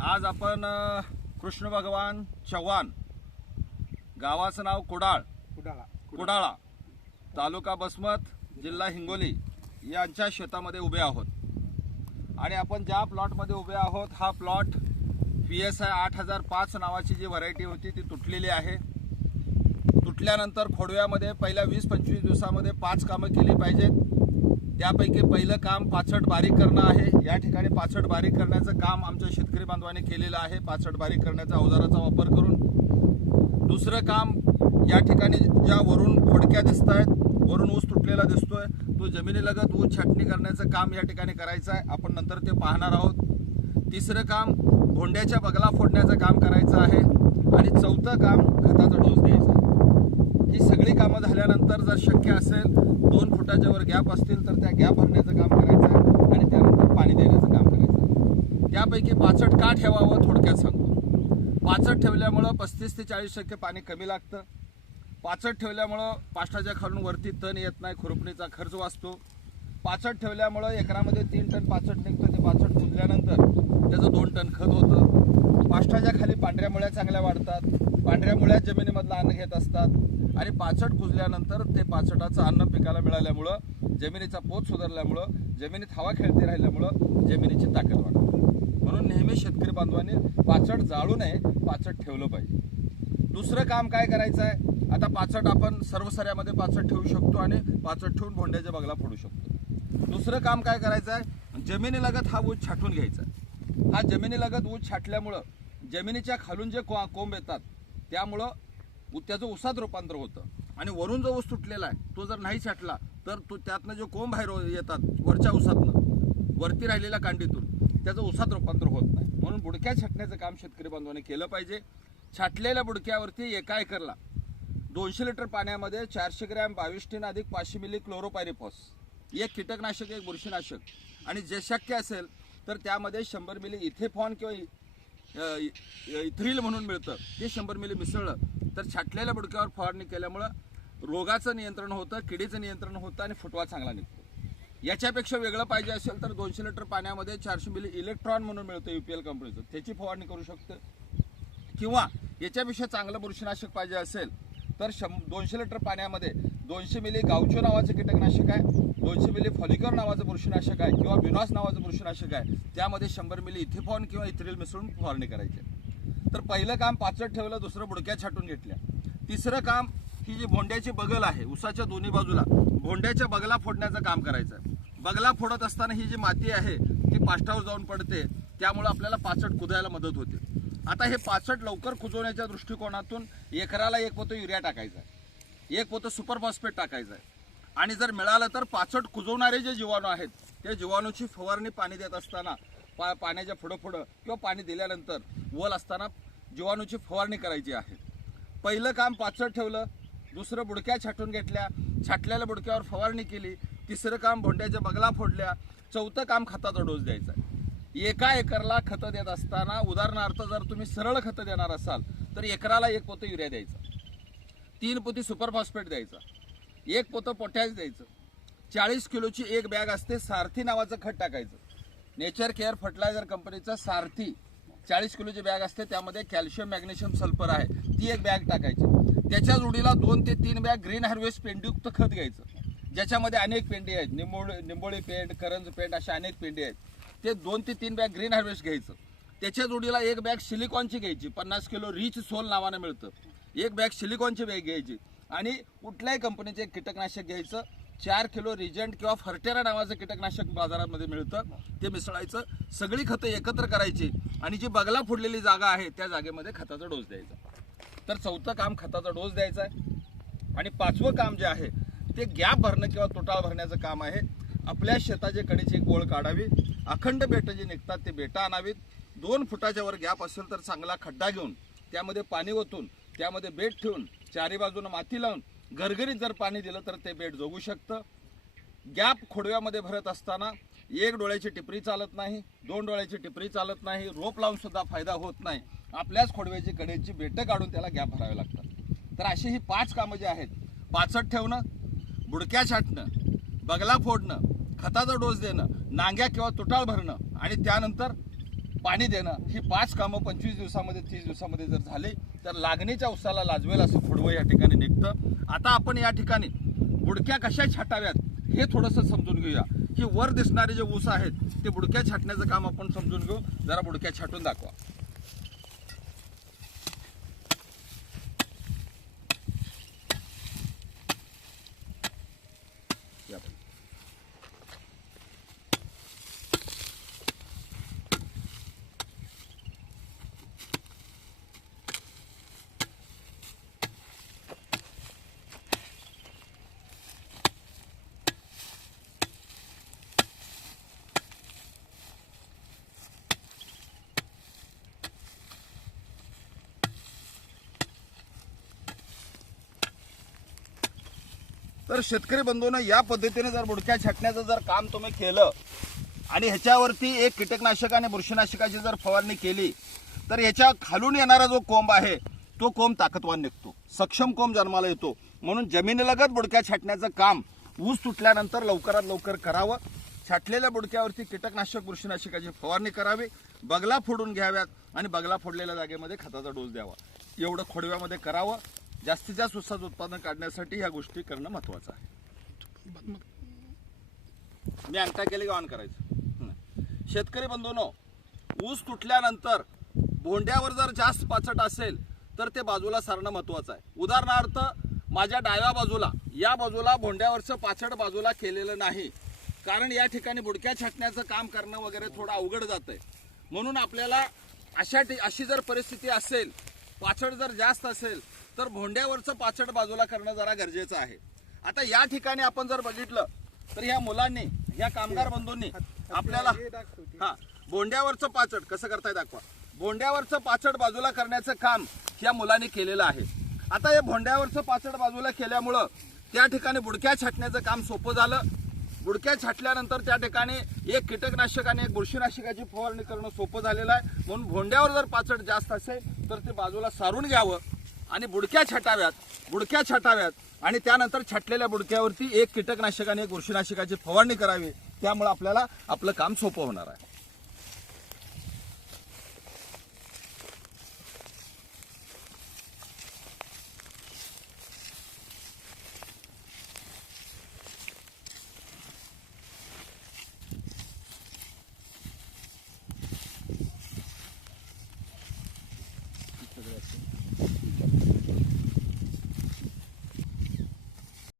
आज आपण कृष्ण भगवान चव्हाण गावाचं नाव कुडाळ. कुडाळा. कुडाळा तालुका बसमत जिल्हा हिंगोली यांच्या शेतामध्ये उभे आहोत. आणि आपण ज्या प्लॉटमध्ये उभे आहोत हा प्लॉट पी एस आय आठ हजार पाच नावाची जी व्हरायटी होती ती तुटलेली आहे. तुटल्यानंतर खोडव्यामध्ये पहिल्या वीस पंचवीस दिवसामध्ये पाच कामं केली पाहिजेत. त्यापैकी पहिलं काम पाचट बारीक करणं आहे. या ठिकाणी पाचट बारीक करण्याचं काम आमच्या शेतकरी बांधवाने केलेलं आहे. पाचट बारीक करण्याचा अवजाराचा वापर करून. दुसरं काम या ठिकाणी ज्या वरून खोडक्या दिसत आहेत वरून ऊस तुटलेला दिसतोय तो जमिनीलगत ऊस छाटणी करण्याचं काम या ठिकाणी करायचं आहे. आपण नंतर ते पाहणार आहोत. तिसरं काम भोंड्याच्या बगला फोडण्याचं काम करायचं आहे. आणि चौथं काम खताचा डोस द्यायचा आहे. ही सगळी कामं झाल्यानंतर जर शक्य असेल दोन फुटाच्या वर गॅप असतील तर त्या गॅप भरण्याचं काम करायचं आणि त्यानंतर पाणी देण्याचं काम करायचं. त्यापैकी पाचट का ठेवावं थोडक्यात सांगतो. पाचट ठेवल्यामुळं पस्तीस ते चाळीस टक्के पाणी कमी लागतं. पाचट ठेवल्यामुळं पाष्टाच्या खालून वरती तण येत नाही खुरपणीचा खर्च वाचतो. पाचट ठेवल्यामुळं एकरामध्ये तीन टन पाचट निघतं ते पाचट फुजल्यानंतर त्याचं दोन टन खत होतं. पाष्टाच्या खाली पांढऱ्या मुळ्या चांगल्या वाढतात. पांढऱ्या मुळ्या जमिनीमधलं अन्न घेत असतात. आणि पाचट कुजल्यानंतर ते पाचटाचं अन्न पिकाला मिळाल्यामुळं जमिनीचा पोत सुधारल्यामुळं जमिनीत हवा खेळती राहिल्यामुळं जमिनीची ताकद वाढते. म्हणून नेहमी शेतकरी बांधवांनी पाचट जाळू नये पाचट ठेवलं पाहिजे. दुसरं काम काय करायचं आहे? आता पाचट आपण सर्वसाऱ्यामध्ये पाचट ठेवू शकतो आणि पाचट ठेवून भोंड्याच्या बगला फोडू शकतो. दुसरं काम काय करायचं आहे? जमिनीलगत हा ऊस छाटून घ्यायचा आहे. हा जमिनीलगत ऊस छाटल्यामुळं जमिनीच्या खालून जे को कोंब येतात त्यामुळं त्याचं उसात रूपांतर होतं. आणि वरून जो ऊस तुटलेला आहे तो जर नाही छाटला तर तो त्यातनं जो कोंब बाहेर येतात वरच्या उसातनं वरती राहिलेल्या कांडीतून त्याचं उसात रूपांतर होत नाही. म्हणून बुडक्या छाटण्याचं काम शेतकरी बांधवांनी केलं पाहिजे. छाटलेल्या बुडक्यावरती एका एकरला दोनशे लिटर पाण्यामध्ये चारशे ग्रॅम बावीस टीन अधिक पाचशे मिली क्लोरोपायरिफॉस. एक कीटकनाशक एक बुरशीनाशक. आणि जे शक्य असेल तर त्यामध्ये शंभर मिली इथेफॉन किंवा इथ्रिल म्हणून मिळतं. ते शंभर मिली मिसळलं तर छाटलेल्या बुडक्यावर फवारणी केल्यामुळं रोगाचं नियंत्रण होतं किडीचं नियंत्रण होतं आणि फुटवा चांगला निघतो. याच्यापेक्षा वेगळं पाहिजे असेल तर दोनशे लिटर पाण्यामध्ये चारशे मिली इलेक्ट्रॉन म्हणून मिळतं यू पी एल कंपनीचं त्याची फवारणी करू शकतं. किंवा याच्यापेक्षा चांगलं बुरशीनाशक पाहिजे असेल तर शं दोनशे लिटर पाण्यामध्ये दोनशे मिली गावचो नावाचं कीटकनाशक आहे दोनशे मिली फॉलिकर नावाचं बुरशीनाशक आहे किंवा बिनॉस नावाचं बुरशीनाशक आहे त्यामध्ये शंभर मिली इथेफॉन किंवा इथ्रिल मिसळून फवारणी करायची. आहे. तर पहिलं काम पाचट ठेवलं दुसरं बुडक्या छाटून घेतल्या. तिसरं काम ही जी भोंड्याची बगल आहे उसाच्या दोन्ही बाजूला भोंड्याच्या बगला फोडण्याचं काम करायचं आहे बगला फोडत असताना ही जी माती आहे ती पाष्टावर जाऊन पडते त्यामुळे आपल्याला पाचट कुदायला मदत होते. आता हे पाचट लवकर कुजवण्याच्या दृष्टिकोनातून एकराला एक पोतं युरिया टाकायचा आहे. एक पोतं सुपर फॉस्फेट टाकायचं आहे. आणि जर मिळालं तर पाचट कुजवणारे जे जीवाणू आहेत त्या जीवाणूची फवारणी पाणी देत असताना पा पाण्याच्या पुढं पुढं किंवा पाणी दिल्यानंतर वल असताना जीवाणूची फवारणी करायची आहे. पहिलं काम पाचट ठेवलं दुसरं बुडक्या छाटून घेतल्या छाटलेल्या बुडक्यावर फवारणी केली तिसरं काम भोंड्याच्या बगला फोडल्या चौथं काम खताचा डोस द्यायचा आहे. एका एकरला खतं देत असताना उदाहरणार्थ जर तुम्ही सरळ खतं देणार असाल तर एकराला एक पोतं युरिया द्यायचा. तीन पोती सुपरफॉस्फेट द्यायचा. एक पोतं पोटॅश द्यायचं. चाळीस किलोची एक बॅग असते सारथी नावाचं खत टाकायचं. नेचर केअर फर्टिलायझर कंपनीचं सारथी चाळीस किलोची बॅग असते त्यामध्ये कॅल्शियम मॅग्नेशियम सल्फर आहे. ती एक बॅग टाकायची. त्याच्या जोडीला दोन ते तीन बॅग ग्रीन हार्वेस्ट पेंडयुक्त खत घ्यायचं. ज्याच्यामध्ये अनेक पेंडी आहेत. निंबोळी निंबोळी पेंट करंज पेंट अशा अनेक पेंडी आहेत. ते दोन ते तीन बॅग ग्रीन हार्वेस्ट घ्यायचं. त्याच्या जोडीला एक बॅग सिलिकॉनची घ्यायची. पन्नास किलो रिच सोल नावानं मिळतं. एक बॅग सिलिकॉनची बॅग घ्यायची. आणि कुठल्याही कंपनीचे कीटकनाशक घ्यायचं. चार किलो रिजंट किंवा फर्टेरा नावाचं कीटकनाशक बाजारामध्ये मिळतं. ते मिसळायचं. सगळी खतं एकत्र करायची. आणि जी बगला फुडलेली जागा आहे त्या जागेमध्ये खताचा डोस द्यायचा. तर चौथं काम खताचा डोस द्यायचा आहे. आणि पाचवं काम जे आहे ते गॅप भरणं किंवा तुटाळ भरण्याचं काम आहे. आपल्या शेताच्या कडेची गोळ काढावी. अखंड बेटं जी निघतात ते बेटा आणावीत. दोन फुटाच्या वर गॅप असेल तर चांगला खड्डा घेऊन त्यामध्ये पाणी ओतून त्यामध्ये बेट ठेवून चारी बाजूनं माती लावून गरगरीत जर पाणी दिलं तर ते बेट जगू शकतं. गॅप खोडव्यामध्ये भरत असताना एक डोळ्याची टिपरी चालत नाही दोन डोळ्याची टिपरी चालत नाही रोप लावून सुद्धा फायदा होत नाही. आपल्याच खोडव्याची कडेची बेटं काढून त्याला गॅप भरावे लागतात. तर अशी ही पाच कामं जी आहेत पाचट ठेवणं बुडक्या छाटणं बगला फोडणं खताचा डोस देणं नांग्या किंवा तुटाळ भरणं आणि त्यानंतर पाणी देणं ही पाच कामं पंचवीस दिवसामध्ये तीस दिवसामध्ये जर झाली तर लागणीच्या उसाला लाजवेल असं खोडवं या ठिकाणी निघतं. आता आपण या ठिकाणी बुडक्या कशा छाटाव्यात हे थोडंसं समजून घेऊया. की वर दिसणारे जे ऊस आहेत ते बुडक्या छाटण्याचं काम आपण समजून घेऊ. जरा बुडक्या छाटून दाखवा. तर शेतकरी बंधूनं या पद्धतीने जर बुडक्या छाटण्याचं जर काम तुम्ही केलं आणि ह्याच्यावरती एक कीटकनाशक आणि बुरशीनाशकाची जर फवारणी केली तर ह्याच्या खालून येणारा जो कोंब आहे तो कोंब ताकदवान निघतो. सक्षम कोंब जन्माला येतो. म्हणून जमिनीलगत बुडक्या छाटण्याचं काम ऊस तुटल्यानंतर लवकरात लवकर करावं. छाटलेल्या बुडक्यावरती कीटकनाशक बुरशीनाशकाची फवारणी करावी. बगला फोडून घ्याव्यात आणि बगला फोडलेल्या जागेमध्ये खताचा डोस द्यावा. एवढं खोडव्यामध्ये करावं. जास्तीत जास्त ऊसाचं उत्पादन काढण्यासाठी ह्या गोष्टी करणं महत्वाचं आहे. मी अंगठा केले की ऑन करायचं? शेतकरी बंधूनो ऊस तुटल्यानंतर भोंड्यावर जर जास्त पाचट असेल तर ते बाजूला सारणं महत्वाचं आहे. उदाहरणार्थ माझ्या डाव्या बाजूला या बाजूला भोंड्यावरचं पाचट बाजूला केलेलं नाही. कारण या ठिकाणी बुडक्या छाटण्याचं काम करणं वगैरे थोडं अवघड जातंय. म्हणून आपल्याला अशा ठि- अशी जर परिस्थिती असेल पाचट जर जास्त असेल तर भोंड्यावरचं पाचट बाजूला करणं जरा गरजेचं आहे. आता या ठिकाणी आपण जर बघितलं तर ह्या मुलांनी ह्या कामगार बंधूंनी आपल्याला हा बोंड्यावरचं पाचट कसं करताय दाखवा. बोंड्यावरचं पाचट बाजूला करण्याचं काम या मुलांनी केलेलं आहे. आता हे भोंड्यावरचं पाचट बाजूला केल्यामुळं त्या ठिकाणी बुडक्या छाटण्याचं काम सोपं झालं. बुडक्या छाटल्यानंतर त्या ठिकाणी एक कीटकनाशक आणि एक बुरशीनाशकाची फवारणी करणं सोपं झालेलं आहे. म्हणून भोंड्यावर जर पाचट जास्त असेल तर ते बाजूला सारून घ्यावं. आणि बुडक्या छाटाव्यात बुडक्या छाटाव्यात आणि त्यानंतर छाटलेल्या बुडक्यावरती एक कीटकनाशक आणि एक बुरशीनाशकाची फवारणी करावी त्यामुळे आपल्याला आपलं काम सोपं होणार आहे.